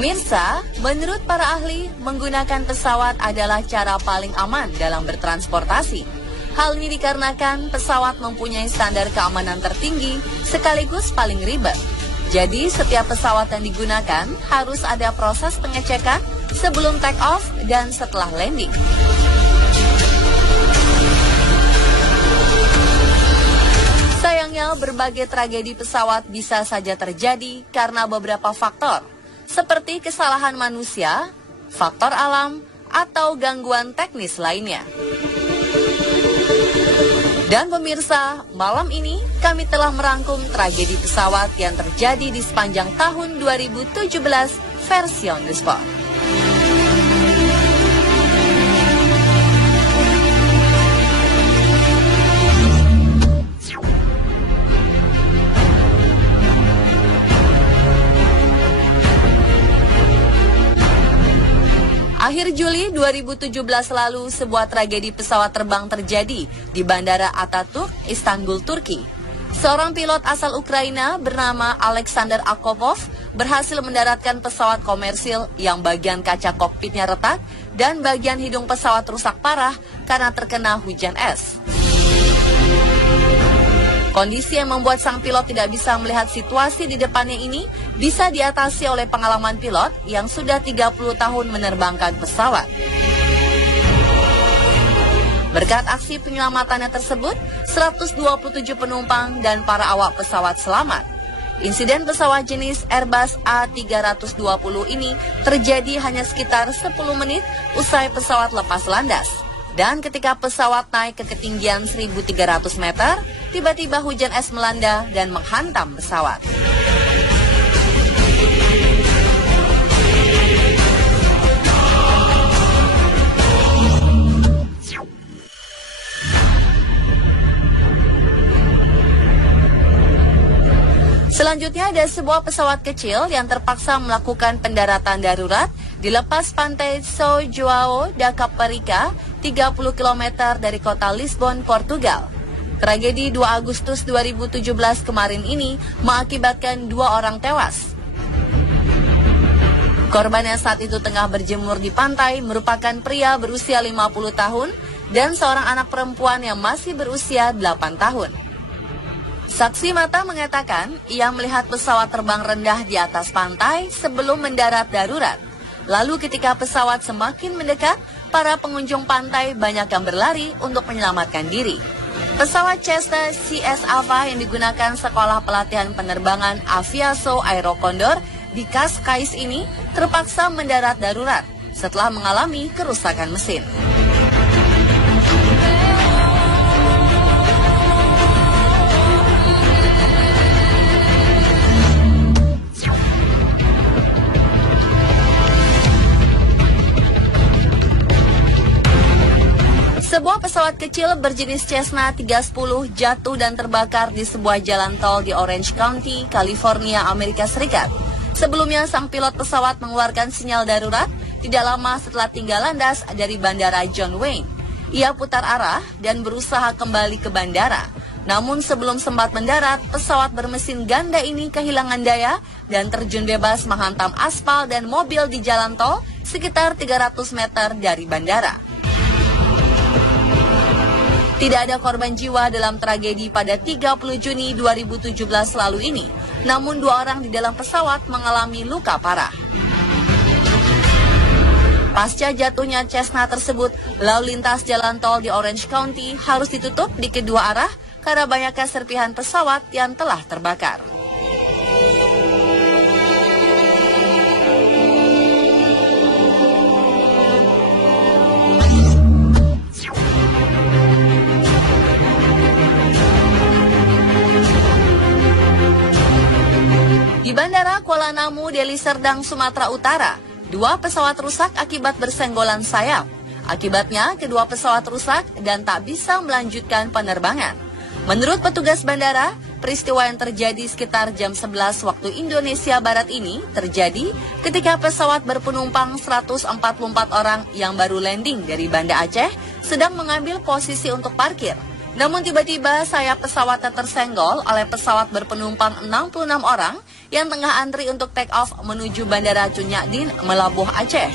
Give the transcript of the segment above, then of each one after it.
Pemirsa, menurut para ahli, menggunakan pesawat adalah cara paling aman dalam bertransportasi. Hal ini dikarenakan pesawat mempunyai standar keamanan tertinggi sekaligus paling ribet. Jadi setiap pesawat yang digunakan harus ada proses pengecekan sebelum take off dan setelah landing. Sayangnya berbagai tragedi pesawat bisa saja terjadi karena beberapa faktor, seperti kesalahan manusia, faktor alam, atau gangguan teknis lainnya. Dan pemirsa, malam ini kami telah merangkum tragedi pesawat yang terjadi di sepanjang tahun 2017 versi On The Spot. Akhir Juli 2017 lalu, sebuah tragedi pesawat terbang terjadi di Bandara Atatürk, Istanbul, Turki. Seorang pilot asal Ukraina bernama Alexander Akopov berhasil mendaratkan pesawat komersil yang bagian kaca kokpitnya retak dan bagian hidung pesawat rusak parah karena terkena hujan es. Kondisi yang membuat sang pilot tidak bisa melihat situasi di depannya ini bisa diatasi oleh pengalaman pilot yang sudah 30 tahun menerbangkan pesawat. Berkat aksi penyelamatannya tersebut, 127 penumpang dan para awak pesawat selamat. Insiden pesawat jenis Airbus A320 ini terjadi hanya sekitar 10 menit usai pesawat lepas landas. Dan ketika pesawat naik ke ketinggian 1.300 meter, tiba-tiba hujan es melanda dan menghantam pesawat. Selanjutnya ada sebuah pesawat kecil yang terpaksa melakukan pendaratan darurat di lepas pantai São João da Caparica, 30 km dari kota Lisbon, Portugal. Tragedi 2 Agustus 2017 kemarin ini mengakibatkan 2 orang tewas. Korban yang saat itu tengah berjemur di pantai merupakan pria berusia 50 tahun dan seorang anak perempuan yang masih berusia 8 tahun. Saksi mata mengatakan ia melihat pesawat terbang rendah di atas pantai sebelum mendarat darurat. Lalu ketika pesawat semakin mendekat, para pengunjung pantai banyak yang berlari untuk menyelamatkan diri. Pesawat Cessna CS Ava yang digunakan Sekolah Pelatihan Penerbangan Aviaso Aerocondor di Cascais ini terpaksa mendarat darurat setelah mengalami kerusakan mesin. Sebuah pesawat kecil berjenis Cessna 310 jatuh dan terbakar di sebuah jalan tol di Orange County, California, Amerika Serikat. Sebelumnya, sang pilot pesawat mengeluarkan sinyal darurat tidak lama setelah tinggal landas dari Bandara John Wayne. Ia putar arah dan berusaha kembali ke bandara. Namun sebelum sempat mendarat, pesawat bermesin ganda ini kehilangan daya dan terjun bebas menghantam aspal dan mobil di jalan tol sekitar 300 meter dari bandara. Tidak ada korban jiwa dalam tragedi pada 30 Juni 2017 lalu ini, namun 2 orang di dalam pesawat mengalami luka parah. Pasca jatuhnya Cessna tersebut, lalu lintas jalan tol di Orange County harus ditutup di kedua arah karena banyaknya serpihan pesawat yang telah terbakar. Di Bandara Kuala Namu, Deli Serdang, Sumatera Utara, 2 pesawat rusak akibat bersenggolan sayap. Akibatnya, kedua pesawat rusak dan tak bisa melanjutkan penerbangan. Menurut petugas bandara, peristiwa yang terjadi sekitar jam 11 waktu Indonesia Barat ini terjadi ketika pesawat berpenumpang 144 orang yang baru landing dari Banda Aceh sedang mengambil posisi untuk parkir. Namun tiba-tiba sayap pesawatnya tersenggol oleh pesawat berpenumpang 66 orang yang tengah antri untuk take off menuju Bandara Cunyadin, Melabuh, Aceh.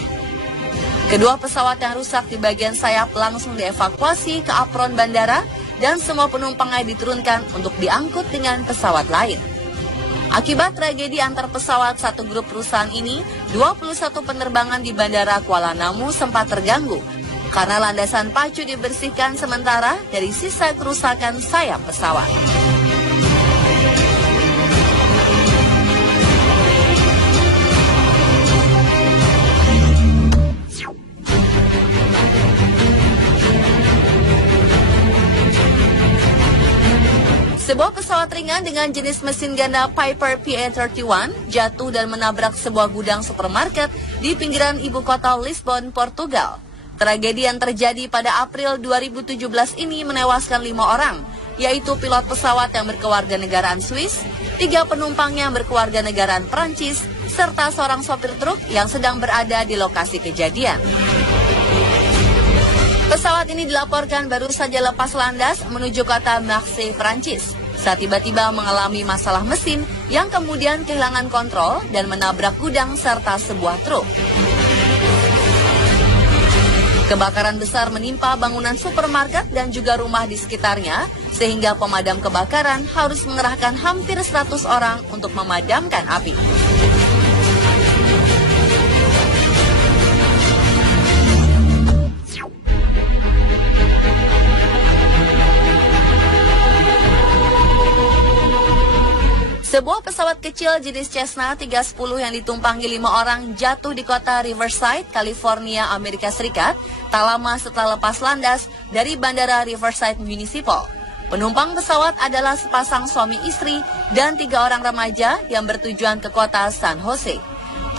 Kedua pesawat yang rusak di bagian sayap langsung dievakuasi ke apron bandara dan semua penumpangnya diturunkan untuk diangkut dengan pesawat lain. Akibat tragedi antar pesawat satu grup perusahaan ini, 21 penerbangan di Bandara Kuala Namu sempat terganggu karena landasan pacu dibersihkan sementara dari sisa kerusakan sayap pesawat. Sebuah pesawat ringan dengan jenis mesin ganda Piper PA-31 jatuh dan menabrak sebuah gudang supermarket di pinggiran ibu kota Lisbon, Portugal. Tragedi yang terjadi pada April 2017 ini menewaskan 5 orang, yaitu pilot pesawat yang berkewarganegaraan Swiss, 3 penumpangnya yang berkewarganegaraan Prancis, serta seorang sopir truk yang sedang berada di lokasi kejadian. Pesawat ini dilaporkan baru saja lepas landas menuju kota Marseille, Prancis, saat tiba-tiba mengalami masalah mesin yang kemudian kehilangan kontrol dan menabrak gudang serta sebuah truk. Kebakaran besar menimpa bangunan supermarket dan juga rumah di sekitarnya, sehingga pemadam kebakaran harus mengerahkan hampir 100 orang untuk memadamkan api. Sebuah pesawat kecil jenis Cessna 310 yang ditumpangi 5 orang jatuh di kota Riverside, California, Amerika Serikat, tak lama setelah lepas landas dari Bandara Riverside Municipal. Penumpang pesawat adalah sepasang suami istri dan 3 orang remaja yang bertujuan ke kota San Jose.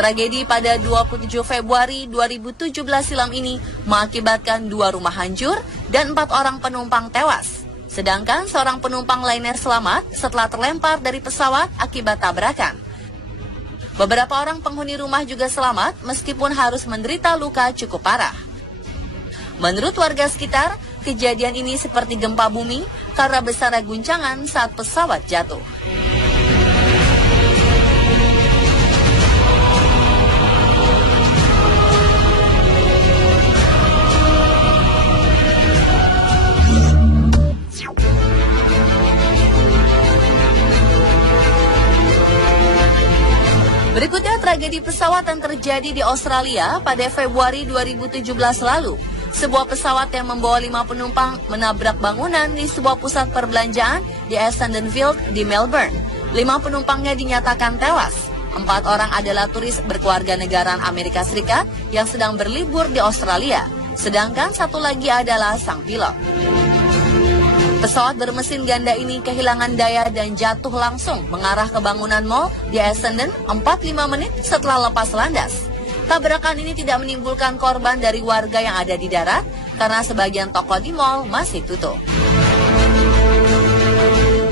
Tragedi pada 27 Februari 2017 silam ini mengakibatkan 2 rumah hancur dan 4 orang penumpang tewas. Sedangkan seorang penumpang lainnya selamat setelah terlempar dari pesawat akibat tabrakan. Beberapa orang penghuni rumah juga selamat meskipun harus menderita luka cukup parah. Menurut warga sekitar, kejadian ini seperti gempa bumi karena besarnya guncangan saat pesawat jatuh. Berikutnya tragedi pesawat yang terjadi di Australia pada Februari 2017 lalu. Sebuah pesawat yang membawa 5 penumpang menabrak bangunan di sebuah pusat perbelanjaan di Essendon Field di Melbourne. 5 penumpangnya dinyatakan tewas. 4 orang adalah turis berkewarganegaraan Amerika Serikat yang sedang berlibur di Australia. Sedangkan 1 lagi adalah sang pilot. Pesawat bermesin ganda ini kehilangan daya dan jatuh langsung mengarah ke bangunan mal di Essendon 45 menit setelah lepas landas. Tabrakan ini tidak menimbulkan korban dari warga yang ada di darat karena sebagian toko di mal masih tutup.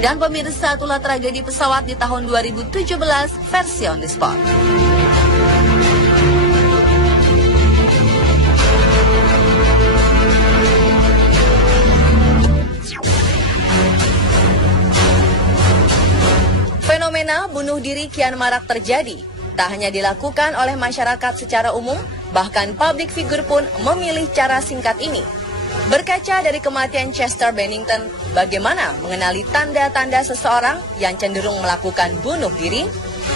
Dan pemirsa, itulah tragedi pesawat di tahun 2017 versi On The Spot. Fenomena bunuh diri kian marak terjadi. Tak hanya dilakukan oleh masyarakat secara umum, bahkan publik figur pun memilih cara singkat ini. Berkaca dari kematian Chester Bennington, bagaimana mengenali tanda-tanda seseorang yang cenderung melakukan bunuh diri?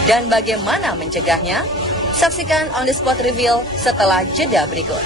Dan bagaimana mencegahnya? Saksikan On The Spot Reveal setelah jeda berikut.